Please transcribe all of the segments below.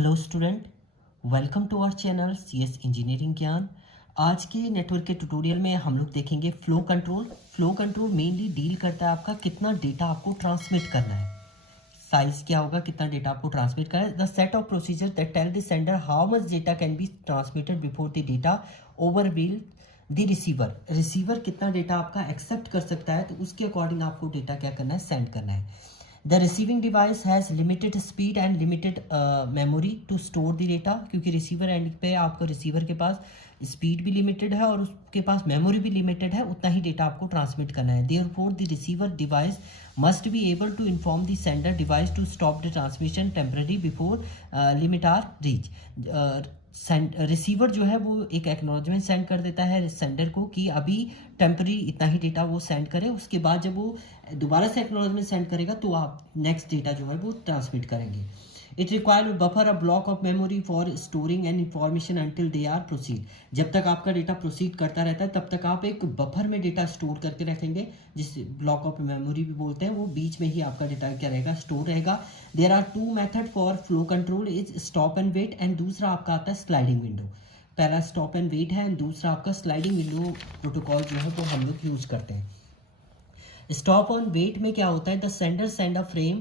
Hello student, welcome to our channel CS engineering Gyan. आज के network के ट्यूटोरियल में हम लोग देखेंगे flow control. Flow control mainly deal करता है आपका कितना डेटा आपको ट्रांसमिट करना है। साइज क्या होगा, कितना डेटा आपको ट्रांसमिट करना है। The set of procedure that tell the sender how much data can be transmitted before the data overwhelm the receiver. Receiver कितना डेटा आपका एक्सेप्ट कर सकता है, तो उसके अकॉर्डिंग आपको डेटा क्या करना है, सेंड करना है। The receiving device has limited speed and limited memory to store the data, क्योंकि रिसीवर एंड पे आपका रिसीवर के पास स्पीड भी लिमिटेड है और उसके पास मेमोरी भी लिमिटेड है, उतना ही डेटा आपको ट्रांसमिट करना है। Therefore the receiver device must be able to inform the sender device to stop the transmission temporary before limit are reach. Receiver जो है वो एक एक्नॉलेजमेंट सेंड कर देता है सेंडर को कि अभी टेम्पररी इतना ही डेटा वो सेंड करे। उसके बाद जब वो दोबारा से एक्नॉलेजमेंट सेंड करेगा तो आप नेक्स्ट डेटा जो है वो ट्रांसमिट करेंगे। It require buffer a block of memory for storing and information until they are proceed. जब तक आपका डेटा प्रोसीड करता रहता है तब तक आप एक बफर में डेटा स्टोर करके रखेंगे, जिसे ब्लॉक ऑफ मेमोरी भी बोलते हैं। वो बीच में ही आपका डेटा क्या रहेगा, स्टोर रहेगा। There are two method for flow control, is stop and wait and दूसरा आपका आता है स्लाइडिंग विंडो। पहला स्टॉप एंड वेट है एंड दूसरा आपका स्लाइडिंग विंडो प्रोटोकॉल जो है वो हम लोग यूज करते हैं। स्टॉप ऑन वेट में क्या होता है, the sender send a frame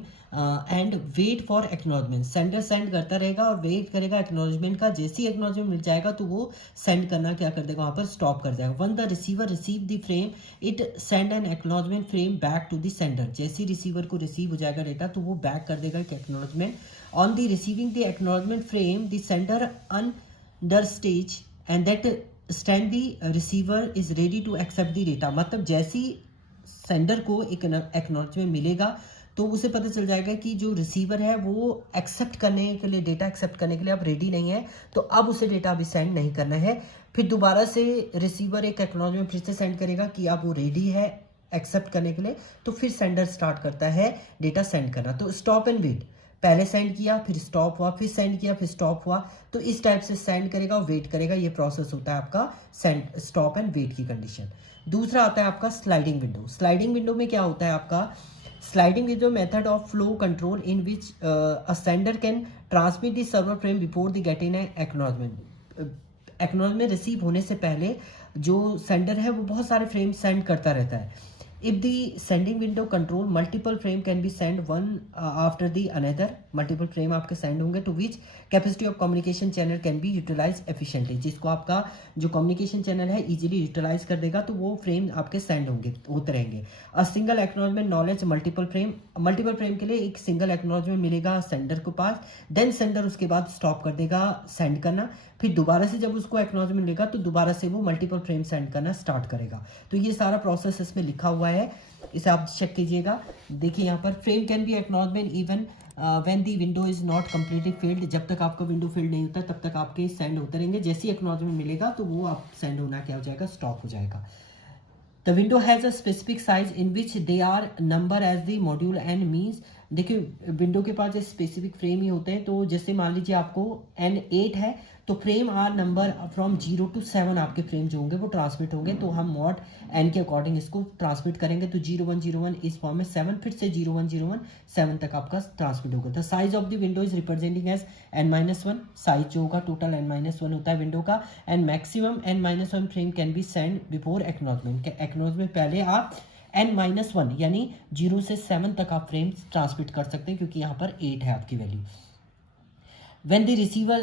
and wait for acknowledgement. Sender send करता रहेगा और वेट करेगा एक्नॉलेजमेंट का। जैसे ही एक्नॉलेजमेंट मिल जाएगा तो वो सेंड करना क्या कर देगा, वहाँ पर स्टॉप कर जाएगा। When the receiver receive the frame it send an acknowledgement frame back to the sender. जैसे ही रिसीवर को रिसीव हो जाएगा डेटा तो वो बैक कर देगा एक acknowledgement. On the receiving the acknowledgement frame the sender under stage and that stand the receiver is ready to accept the data. मतलब जैसी सेंडर को एक एक्नॉलेजमेंट मिलेगा तो उसे पता चल जाएगा कि जो रिसीवर है वो एक्सेप्ट करने के लिए, डेटा एक्सेप्ट करने के लिए अब रेडी नहीं है, तो अब उसे डेटा अभी सेंड नहीं करना है। फिर दोबारा से रिसीवर एक एक्नॉलेजमेंट फिर से सेंड करेगा कि अब वो रेडी है एक्सेप्ट करने के लिए, तो फिर सेंडर स्टार्ट करता है डेटा सेंड करना। तो स्टॉप एंड वेट, पहले सेंड किया फिर स्टॉप हुआ, फिर सेंड किया फिर स्टॉप हुआ, तो इस टाइप से सेंड करेगा और वेट करेगा। ये प्रोसेस होता है आपका सेंड स्टॉप एंड वेट की कंडीशन। दूसरा आता है आपका स्लाइडिंग विंडो। स्लाइडिंग विंडो में क्या होता है आपका, sliding window method of flow control in which a sender can transmit the server frame before the getting an acknowledgement. Acknowledgement receive होने से पहले जो सेंडर है वो बहुत सारे फ्रेम सेंड करता रहता है। If the sending window control, multiple frame can be sent one after the another. Multiple frame आपके send होंगे to which capacity of communication channel can be utilized efficiently. जिसको आपका जो communication channel है easily utilize कर देगा तो वो frame आपके send होते रहेंगे। A single acknowledgement knowledge multiple frame के लिए एक single acknowledgement मिलेगा sender को पास, then sender उसके बाद stop कर देगा send करना। फिर दोबारा से जब उसको एक्नॉलेजमेंट मिलेगा तो दोबारा से वो मल्टीपल फ्रेम सेंड करना स्टार्ट करेगा। तो ये सारा प्रोसेस इसमें लिखा हुआ है, इसे आप चेक कीजिएगा। देखिए यहाँ पर frame can B acknowledgement even when the window is not completely field. जब तक आपका विंडो फिल्ड नहीं होता तब तक आपके सेंड होते रहेंगे। जैसे ही एक्नॉलेजमेंट मिलेगा तो वो आप सेंड होना क्या हो जाएगा, स्टॉप हो जाएगा। The window has a specific size in which they are number as the module and means। देखिए विंडो के पास स्पेसिफिक फ्रेम ही होते हैं, तो जैसे मान लीजिए आपको N8 है तो frame are number from 0 to 7 आपके फ्रेम जो होंगे वो ट्रांसमिट होंगे। तो हम मॉड N के अकॉर्डिंग इसको ट्रांसमिट करेंगे। तो 0101 इस फॉर्म में 7, फिर से 0101 7 तक आपका ट्रांसमिट होगा। The size of the window is representing as N-1। Size जो होगा टोटल N-1 होता है विंडो का। And maximum N-1 frame can be send before acknowledgement. Acknowledgement पहले आप N-1 यानी 0 से 7 तक आप फ्रेम ट्रांसमिट कर सकते हैं, क्योंकि यहाँ पर 8 है आपकी value. When the receiver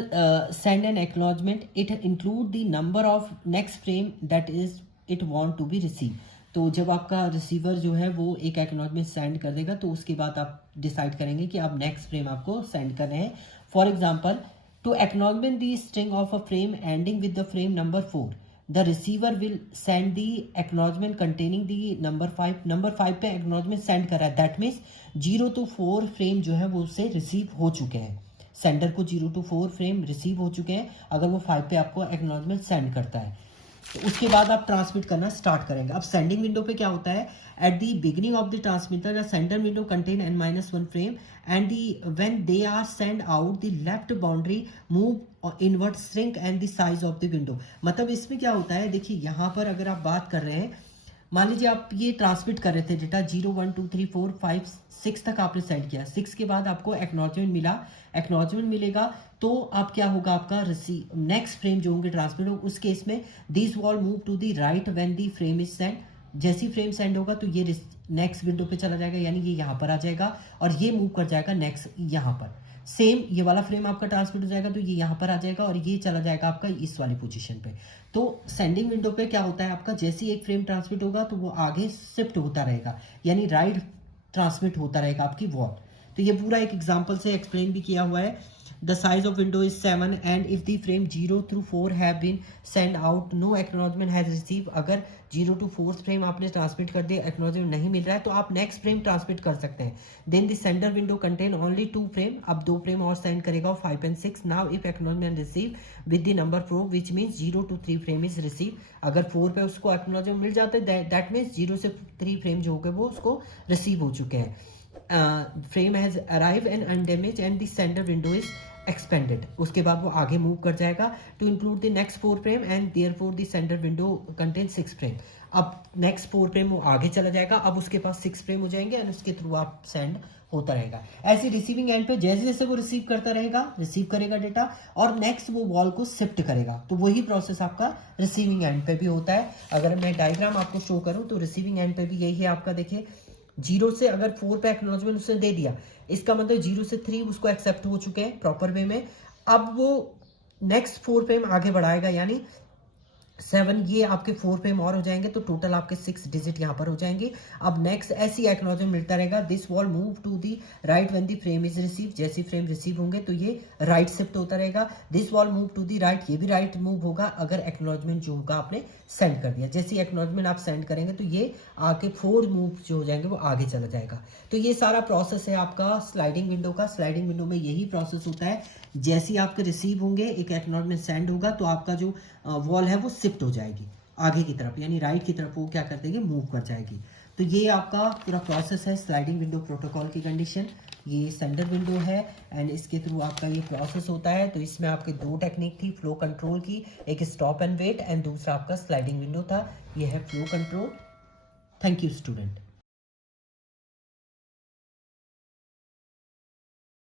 send an acknowledgement, it include the number of next frame that is it want to be received। तो जब आपका रिसीवर जो है वो एक एक्नॉलेजमेंट सेंड कर देगा तो उसके बाद आप डिसाइड करेंगे कि आप नेक्स्ट फ्रेम आपको सेंड कर रहे हैं। For example, to acknowledgement the string of a frame ending with the frame number 4, the receiver will send the acknowledgement containing the number 5। Number 5 पे एक्नॉलेजमेंट सेंड कर रहा है, दैट मीन्स 0 to 4 फ्रेम जो है वो उससे रिसीव हो चुके हैं। सेंडर को 0 to 4 फ्रेम रिसीव हो चुके हैं अगर वो 5 पे आपको एक्नॉलेजमेंट सेंड करता है। तो उसके बाद आप ट्रांसमिट करना स्टार्ट करेंगे। अब सेंडिंग विंडो पे क्या होता है, at the beginning of the transmitter sender window contain N-1 frame and when they are send out the left boundary move invert shrink and the size of the window. मतलब इसमें क्या होता है, देखिए यहाँ पर अगर आप बात कर रहे हैं मान लीजिए आप ये ट्रांसमिट कर रहे थे डेटा 0 1 2 3 4 5 6 तक आपने सेंड किया, 6 के बाद आपको एक्नॉलेजमेंट मिला, एक्नॉलेजमेंट मिलेगा तो अब क्या होगा आपका रिसीव नेक्स्ट फ्रेम जो होंगे ट्रांसमिट होगा, उस केस में this wall move to the right when the frame is send. जैसी फ्रेम सेंड होगा तो ये नेक्स्ट विंडो पे चला जाएगा, यानी ये यहाँ पर आ जाएगा और ये मूव कर जाएगा नेक्स्ट यहाँ पर। सेम ये वाला फ्रेम आपका ट्रांसमिट हो जाएगा तो ये यहाँ पर आ जाएगा और ये चला जाएगा आपका इस वाली पोजीशन पे। तो सेंडिंग विंडो पे क्या होता है आपका, जैसे ही एक फ्रेम ट्रांसमिट होगा तो वो आगे शिफ्ट होता रहेगा, यानी राइट ट्रांसमिट होता रहेगा आपकी वॉल। तो ये पूरा एक एग्जांपल से एक्सप्लेन भी किया हुआ है। The size of window is 7 and if the frame 0 through 4 have been sent out, no acknowledgement has received। अगर 0 to 4 फ्रेम आपने ट्रांसमिट कर दिया, एक्नॉलेजमेंट नहीं मिल रहा है, तो आप नेक्स्ट फ्रेम ट्रांसमिट कर सकते हैं। Then the sender window contain only 2 frame, अब 2 फ्रेम और सेंड करेगा 5 and 6। Now if acknowledgement receive with the number 4 which means 0 to 3 frame is receive. अगर 4 पे उसको एक्नॉलेजमेंट मिल जाता है दैट मीन्स 0 से 3 फ्रेम जो हो गए वो उसको रिसीव हो चुके हैं। Frame has arrive and undamage and the sender window is expanded. उसके बाद वो आगे मूव कर जाएगा to include the next 4 frame and therefore the sender window contain 6 frame. अब नेक्स्ट 4 फ्रेम वो आगे चला जाएगा, अब उसके पास 6 फ्रेम हो जाएंगे एंड उसके थ्रू आप सेंड होता रहेगा। ऐसे रिसीविंग एंड पे जैसे जैसे वो रिसीव करता रहेगा, रिसीव करेगा डेटा और नेक्स्ट वो वॉल को शिफ्ट करेगा। तो वही प्रोसेस आपका रिसीविंग एंड पे भी होता है। अगर मैं डायग्राम आपको शो करूं तो रिसीविंग एंड पे भी यही है आपका। देखिए 0 से अगर 4 पे एक्नॉलेजमेंट उसने दे दिया, इसका मतलब 0 से 3 उसको एक्सेप्ट हो चुके हैं प्रॉपर वे में। अब वो नेक्स्ट 4 फ्रेम आगे बढ़ाएगा, यानी 7 ये आपके 4 फ्रेम और हो जाएंगे तो टोटल आपके 6 डिजिट यहाँ पर हो जाएंगे। अब नेक्स्ट ऐसी एक्नॉलेजमेंट मिलता रहेगा, this wall move to the right when the frame is receive. जैसे फ्रेम रिसीव होंगे तो ये राइट शिफ्ट होता रहेगा। This wall move to the right, ये भी राइट मूव होगा अगर एक्नॉलेजमेंट जो होगा आपने सेंड कर दिया। जैसे एक्नॉलेजमेंट आप सेंड करेंगे तो ये आके 4 मूव जो हो जाएंगे वो आगे चला जाएगा। तो ये सारा प्रोसेस है आपका स्लाइडिंग विंडो का। स्लाइडिंग विंडो में यही प्रोसेस होता है, जैसे ही आपके रिसीव होंगे एक एक्नॉलेजमेंट सेंड होगा तो आपका जो वॉल है वो शिफ्ट हो जाएगी आगे की तरफ, यानी राइट की तरफ वो क्या कर देगी, मूव कर जाएगी। तो ये आपका पूरा प्रोसेस है स्लाइडिंग विंडो प्रोटोकॉल की कंडीशन। ये सेंडर विंडो है एंड इसके थ्रू आपका ये प्रोसेस होता है। तो इसमें आपके 2 टेक्निक थी फ्लो कंट्रोल की, एक स्टॉप एंड वेट एंड दूसरा आपका स्लाइडिंग विंडो था। ये है flow control. Thank you student.